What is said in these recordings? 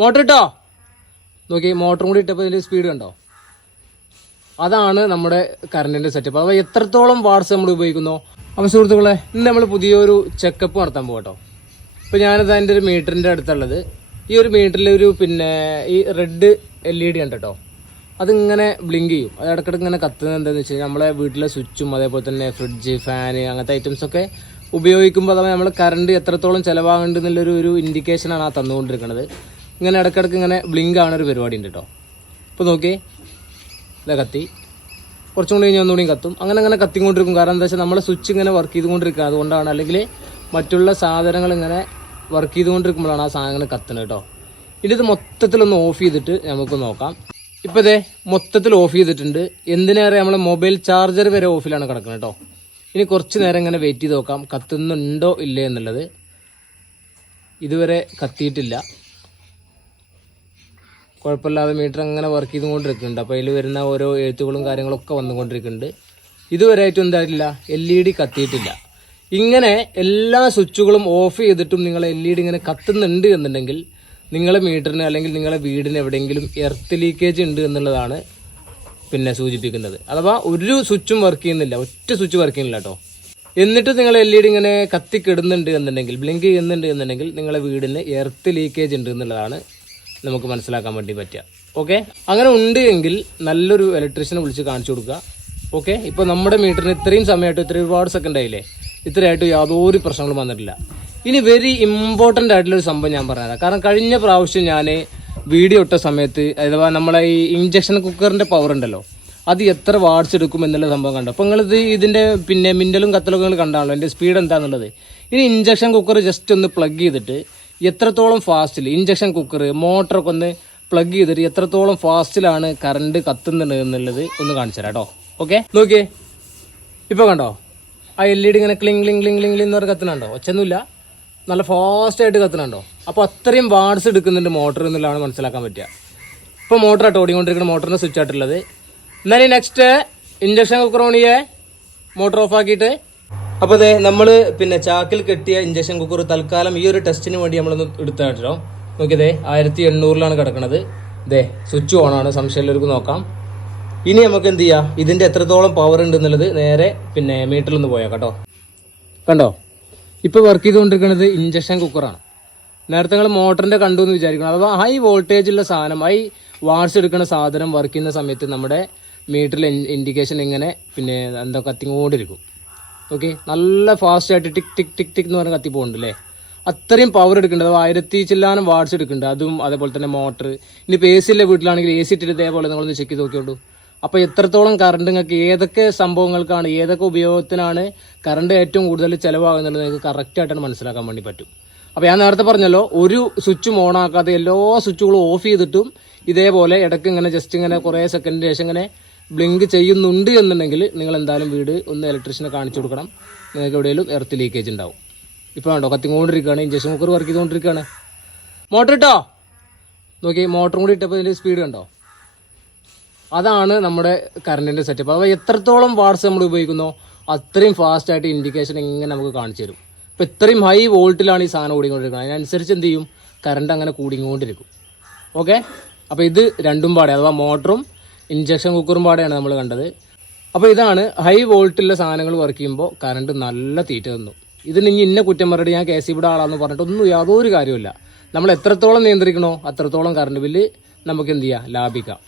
Motor ഇട്ടോ നോക്കി, മോട്ടറും കൂടി ഇട്ടപ്പോൾ ഇതിൻ്റെ സ്പീഡ് കണ്ടോ? അതാണ് നമ്മുടെ കറണ്ടിൻ്റെ സെറ്റപ്പ്. അഥവാ എത്രത്തോളം വാട്ട്സ് നമ്മൾ ഉപയോഗിക്കുന്നോ. അപ്പോൾ സുഹൃത്തുക്കളെ, ഇന്ന് നമ്മൾ പുതിയൊരു ചെക്കപ്പ് നടത്താൻ പോകട്ടോ. ഇപ്പോൾ ഞാനിത് അതിൻ്റെ ഒരു മീറ്ററിൻ്റെ അടുത്തുള്ളത്. ഈ ഒരു മീറ്ററിൽ ഒരു ഈ റെഡ് LED ഉണ്ട് കേട്ടോ. അതിങ്ങനെ ബ്ലിങ്ക് ചെയ്യും. അത് ഇടയ്ക്കിടയ്ക്ക് ഇങ്ങനെ കത്തുന്നത് എന്താണെന്ന് വെച്ച് കഴിഞ്ഞാൽ നമ്മളെ വീട്ടിലെ സ്വിച്ചും അതേപോലെ തന്നെ ഫ്രിഡ്ജ്, ഫാന് അങ്ങനത്തെ ഐറ്റംസൊക്കെ ഉപയോഗിക്കുമ്പോൾ അഥവാ നമ്മൾ കറണ്ട് എത്രത്തോളം ചിലവാകുന്നുണ്ട് എന്നുള്ളൊരു ഇൻഡിക്കേഷനാണ് ആ തന്നുകൊണ്ടിരിക്കുന്നത്. ഇങ്ങനെ ഇടയ്ക്കിടയ്ക്ക് ഇങ്ങനെ ബ്ലിങ്ക് ആണൊരു പരിപാടി ഉണ്ട് കേട്ടോ. ഇപ്പോൾ നോക്കി, ഇതാ കത്തി, കുറച്ചും കൂടി കഴിഞ്ഞാൽ ഒന്നുകൂടി കത്തും. അങ്ങനെ കത്തിക്കൊണ്ടിരിക്കും. കാരണം എന്താ വെച്ചാൽ നമ്മളെ സ്വിച്ച് ഇങ്ങനെ വർക്ക് ചെയ്തുകൊണ്ടിരിക്കുക. അതുകൊണ്ടാണ്. അല്ലെങ്കിൽ മറ്റുള്ള സാധനങ്ങൾ ഇങ്ങനെ വർക്ക് ചെയ്തുകൊണ്ടിരിക്കുമ്പോഴാണ് ആ സാധനങ്ങൾ കത്തുന്നത് കേട്ടോ. ഇത് മൊത്തത്തിലൊന്ന് ഓഫ് ചെയ്തിട്ട് നമുക്ക് നോക്കാം. ഇപ്പോൾ ഇതേ മൊത്തത്തിൽ ഓഫ് ചെയ്തിട്ടുണ്ട്. എന്തിനേറെ നമ്മളെ മൊബൈൽ ചാർജർ വരെ ഓഫിലാണ് കിടക്കുന്നത് കേട്ടോ. ഇനി കുറച്ച് നേരം ഇങ്ങനെ വെയിറ്റ് ചെയ്ത് നോക്കാം കത്തുന്നുണ്ടോ ഇല്ലേ എന്നുള്ളത്. ഇതുവരെ കത്തിയിട്ടില്ല, കുഴപ്പമില്ലാതെ മീറ്റർ അങ്ങനെ വർക്ക് ചെയ്തുകൊണ്ടിരിക്കുന്നുണ്ട്. അപ്പോൾ അതിൽ വരുന്ന ഓരോ എഴുത്തുകളും കാര്യങ്ങളൊക്കെ വന്നുകൊണ്ടിരിക്കുന്നുണ്ട്. ഇതുവരെ ആയിട്ടും എന്തായിട്ടില്ല, LED കത്തിയിട്ടില്ല. ഇങ്ങനെ എല്ലാ സ്വിച്ചുകളും ഓഫ് ചെയ്തിട്ടും നിങ്ങൾ LED ഇങ്ങനെ കത്തുന്നുണ്ട് എന്നുണ്ടെങ്കിൽ നിങ്ങളെ മീറ്ററിന് അല്ലെങ്കിൽ നിങ്ങളെ വീടിന് എവിടെയെങ്കിലും എർത്ത് ലീക്കേജ് ഉണ്ട് എന്നുള്ളതാണ് സൂചിപ്പിക്കുന്നത്. അഥവാ ഒരു സ്വിച്ചും വർക്ക് ചെയ്യുന്നില്ല, ഒറ്റ സ്വിച്ച് വർക്ക് ചെയ്യുന്നില്ല കേട്ടോ. എന്നിട്ട് നിങ്ങൾ LED ഇങ്ങനെ കത്തിക്കിടുന്നുണ്ട് എന്നുണ്ടെങ്കിൽ, ബ്ലിങ്ക് ചെയ്യുന്നുണ്ട് എന്നുണ്ടെങ്കിൽ നിങ്ങളെ വീടിന് എർത്ത് ലീക്കേജ് ഉണ്ട് എന്നുള്ളതാണ് നമുക്ക് മനസ്സിലാക്കാൻ വേണ്ടി പറ്റുക. ഓക്കെ, അങ്ങനെ ഉണ്ട് എങ്കിൽ നല്ലൊരു ഇലക്ട്രീഷ്യനെ വിളിച്ച് കാണിച്ചു കൊടുക്കുക. ഓക്കെ, ഇപ്പോൾ നമ്മുടെ മീറ്ററിന് ഇത്രയും സമയമായിട്ട് ഒരുപാട് സെക്കൻഡ് ആയില്ലേ, ഇത്രയായിട്ട് യാതൊരു പ്രശ്നങ്ങളും വന്നിട്ടില്ല. ഇനി വെരി ഇമ്പോർട്ടൻ്റ് ആയിട്ടുള്ളൊരു സംഭവം ഞാൻ പറഞ്ഞുതരാം. കാരണം കഴിഞ്ഞ പ്രാവശ്യം ഞാൻ വീഡിയോ ഇട്ട സമയത്ത് അഥവാ നമ്മളെ ഈ ഇഞ്ചക്ഷൻ കുക്കറിൻ്റെ പവർ ഉണ്ടല്ലോ, അത് എത്ര വാട്ട്സ് എടുക്കും എന്നുള്ള സംഭവം കണ്ടോ. അപ്പോൾ നിങ്ങളിത് ഇതിൻ്റെ മിന്നലും കത്തലൊക്കെ നിങ്ങൾ കണ്ടാണല്ലോ എൻ്റെ സ്പീഡ് എന്താണെന്നുള്ളത്. ഇനി ഇഞ്ചക്ഷൻ കുക്കർ ജസ്റ്റ് ഒന്ന് പ്ലഗ് ചെയ്തിട്ട് എത്രത്തോളം ഫാസ്റ്റിൽ ഇഞ്ചക്ഷൻ കുക്കർ മോട്ടറൊക്കെ ഒന്ന് പ്ലഗ് ചെയ്തിട്ട് എത്രത്തോളം ഫാസ്റ്റിലാണ് കറണ്ട് കത്തുന്നത് എന്നുള്ളത് ഒന്ന് കാണിച്ചു തരാം കേട്ടോ. ഓക്കെ, നോക്കിയേ, ഇപ്പോൾ കണ്ടോ ആ LED ഇങ്ങനെ ക്ലിങ് ക്ലിങ് ക്ലിങ് ക്ലിങ് എന്ന് പറഞ്ഞ് കത്തുന്നുണ്ടോ? ഒച്ചൊന്നുമില്ല, നല്ല ഫാസ്റ്റായിട്ട് കത്തുന്നുണ്ടോ? അപ്പോൾ അത്രയും വാട്ട്സ് എടുക്കുന്നുണ്ട് മോട്ടർ എന്നുള്ളതാണ് മനസ്സിലാക്കാൻ പറ്റുക. ഇപ്പോൾ മോട്ടറായിട്ട് ഓടിക്കൊണ്ടിരിക്കുന്ന മോട്ടറിൻ്റെ സ്വിച്ച് ആയിട്ടുള്ളത്. എന്നാലും നെക്സ്റ്റ് ഇഞ്ചക്ഷൻ കുക്കർ ഓൺ ചെയ്യേ, മോട്ടർ ഓഫ് ആക്കിയിട്ട്. അപ്പോൾ അതെ നമ്മൾ ചാക്കിൽ കെട്ടിയ ഇഞ്ചക്ഷൻ കുക്കർ തൽക്കാലം ഈ ഒരു ടെസ്റ്റിന് വേണ്ടി നമ്മളൊന്ന് എടുത്തായിട്ടോ. നോക്കിയതേ 1800 കിടക്കുന്നത്. ഇതേ സ്വിച്ച് ഓൺ ആണ്, സംശയമുള്ളവർക്ക് നോക്കാം. ഇനി നമുക്ക് എന്ത് ചെയ്യാം, ഇതിൻ്റെ എത്രത്തോളം പവർ ഉണ്ട് എന്നുള്ളത് നേരെ മീറ്ററിലൊന്ന് പോയാൽ കേട്ടോ. കണ്ടോ, ഇപ്പോൾ വർക്ക് ചെയ്തുകൊണ്ടിരിക്കുന്നത് ഇഞ്ചക്ഷൻ കുക്കറാണ്. നേരത്തെ നിങ്ങൾ മോട്ടറിൻ്റെ കണ്ടു എന്ന് വിചാരിക്കണം. അഥവാ ഹൈ വോൾട്ടേജ് ഉള്ള സാധനം, ഹൈ വാട്ട്സ് എടുക്കുന്ന സാധനം വർക്ക് ചെയ്യുന്ന സമയത്ത് നമ്മുടെ മീറ്ററിൽ ഇൻഡിക്കേഷൻ ഇങ്ങനെ എന്താ കത്തിക്കൊണ്ടിരിക്കും. ഓക്കെ, നല്ല ഫാസ്റ്റായിട്ട് ടിക് ടിക് ടിക് ടിക് എന്ന് പറഞ്ഞാൽ കത്തി പോകുന്നുണ്ട് അല്ലേ. അത്രയും പവർ എടുക്കേണ്ടത് 1000 ചില്ലാനും വാട്ട്സ് എടുക്കുന്നുണ്ട്. അതും അതേപോലെ തന്നെ മോട്ടർ. ഇനിയിപ്പോൾ AC ഉള്ള വീട്ടിലാണെങ്കിൽ AC ഇട്ടിട്ട് ഇതേപോലെ നിങ്ങളൊന്ന് ചെക്ക് ചെയ്ത് നോക്കിയോണ്ടു. അപ്പോൾ എത്രത്തോളം കറണ്ട് നിങ്ങൾക്ക് ഏതൊക്കെ സംഭവങ്ങൾക്കാണ്, ഏതൊക്കെ ഉപയോഗത്തിനാണ് കറണ്ട് ഏറ്റവും കൂടുതൽ ചിലവാകുന്നുള്ളത് നിങ്ങൾക്ക് കറക്റ്റായിട്ടാണ് മനസ്സിലാക്കാൻ വേണ്ടി പറ്റും. അപ്പോൾ ഞാൻ നേരത്തെ പറഞ്ഞല്ലോ, ഒരു സ്വിച്ചും ഓൺ ആക്കാതെ എല്ലാ സ്വിച്ചുകളും ഓഫ് ചെയ്തിട്ടും ഇതേപോലെ ഇടയ്ക്ക് ഇങ്ങനെ ജസ്റ്റ് ഇങ്ങനെ കുറേ സെക്കൻഡിന് ശേഷം ഇങ്ങനെ ബ്ലിങ്ക് ചെയ്യുന്നുണ്ട് എന്നുണ്ടെങ്കിൽ നിങ്ങൾ എന്തായാലും വീട് ഒന്ന് ഇലക്ട്രീഷ്യനെ കാണിച്ചു കൊടുക്കണം. നിങ്ങൾക്ക് എവിടെയെങ്കിലും എർത്ത് ലീക്കേജ് ഉണ്ടാവും. ഇപ്പോൾ കണ്ടോ കത്തിക്കൊണ്ടിരിക്കുകയാണ്, ഇഞ്ചക്ഷൻ കുക്കർ വർക്ക് ചെയ്തുകൊണ്ടിരിക്കുകയാണ്. മോട്ടർ ഇട്ടോ നോക്കി, മോട്ടറും കൂടി ഇട്ടപ്പോൾ ഇതിൻ്റെ സ്പീഡ് കണ്ടോ? അതാണ് നമ്മുടെ കറണ്ടിൻ്റെ സെറ്റപ്പ്. അപ്പോൾ എത്രത്തോളം വാട്ട്സ് നമ്മൾ ഉപയോഗിക്കുന്നോ അത്രയും ഫാസ്റ്റായിട്ട് ഇൻഡിക്കേഷൻ ഇങ്ങനെ നമുക്ക് കാണിച്ചു തരും. ഇപ്പോൾ ഇത്രയും ഹൈ വോൾട്ടിലാണ് ഈ സാധനം ഓടിക്കൊണ്ടിരിക്കുന്നത്. അതിനനുസരിച്ച് എന്ത് ചെയ്യും, കറണ്ട് അങ്ങനെ കൂടിക്കൊണ്ടിരിക്കും. ഓക്കെ, അപ്പോൾ ഇത് രണ്ടും പാടെ, അഥവാ മോട്ടറും ഇഞ്ചക്ഷൻ കുക്കറും പാടെയാണ് നമ്മൾ കണ്ടത്. അപ്പോൾ ഇതാണ് ഹൈ വോൾട്ടുള്ള സാധനങ്ങൾ വർക്ക് ചെയ്യുമ്പോൾ കറണ്ട് നല്ല തീറ്റ തന്നു. ഇതിന് ഇന്ന കുറ്റം പറഞ്ഞിട്ട് ഞാൻ KCB ആളാന്ന് പറഞ്ഞിട്ടൊന്നും യാതൊരു കാര്യമില്ല. നമ്മൾ എത്രത്തോളം നിയന്ത്രിക്കണോ അത്രത്തോളം കറണ്ട് ബില്ല് നമുക്ക് എന്ത് ചെയ്യാം, ലാഭിക്കാം.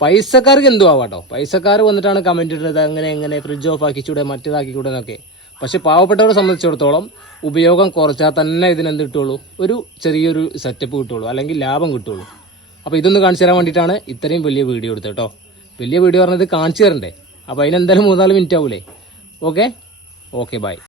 പൈസക്കാർക്ക് എന്തു ആവാട്ടോ, പൈസക്കാർ വന്നിട്ടാണ് കമൻറ്റ് ഇടുന്നത് എങ്ങനെ ഫ്രിഡ്ജ് ഓഫ് ആക്കിച്ചൂടെ മറ്റേതാക്കിക്കൂടെ എന്നൊക്കെ. പക്ഷെ പാവപ്പെട്ടവരെ സംബന്ധിച്ചിടത്തോളം ഉപയോഗം കുറച്ചാൽ തന്നെ ഇതിനെന്ത് കിട്ടുള്ളൂ, ഒരു ചെറിയൊരു സെറ്റപ്പ് കിട്ടുള്ളൂ, അല്ലെങ്കിൽ ലാഭം കിട്ടുള്ളൂ. അപ്പോൾ ഇതൊന്ന് കാണിച്ചു തരാൻ വേണ്ടിയിട്ടാണ് ഇത്രയും വലിയ വീഡിയോ എടുത്തത് കേട്ടോ. വലിയ വീഡിയോ പറഞ്ഞത് കാണിച്ചു തരണ്ടേ, അപ്പോൾ അതിനെന്തായാലും 3-4 മിനിറ്റ് ആവൂലേ. Okay bye.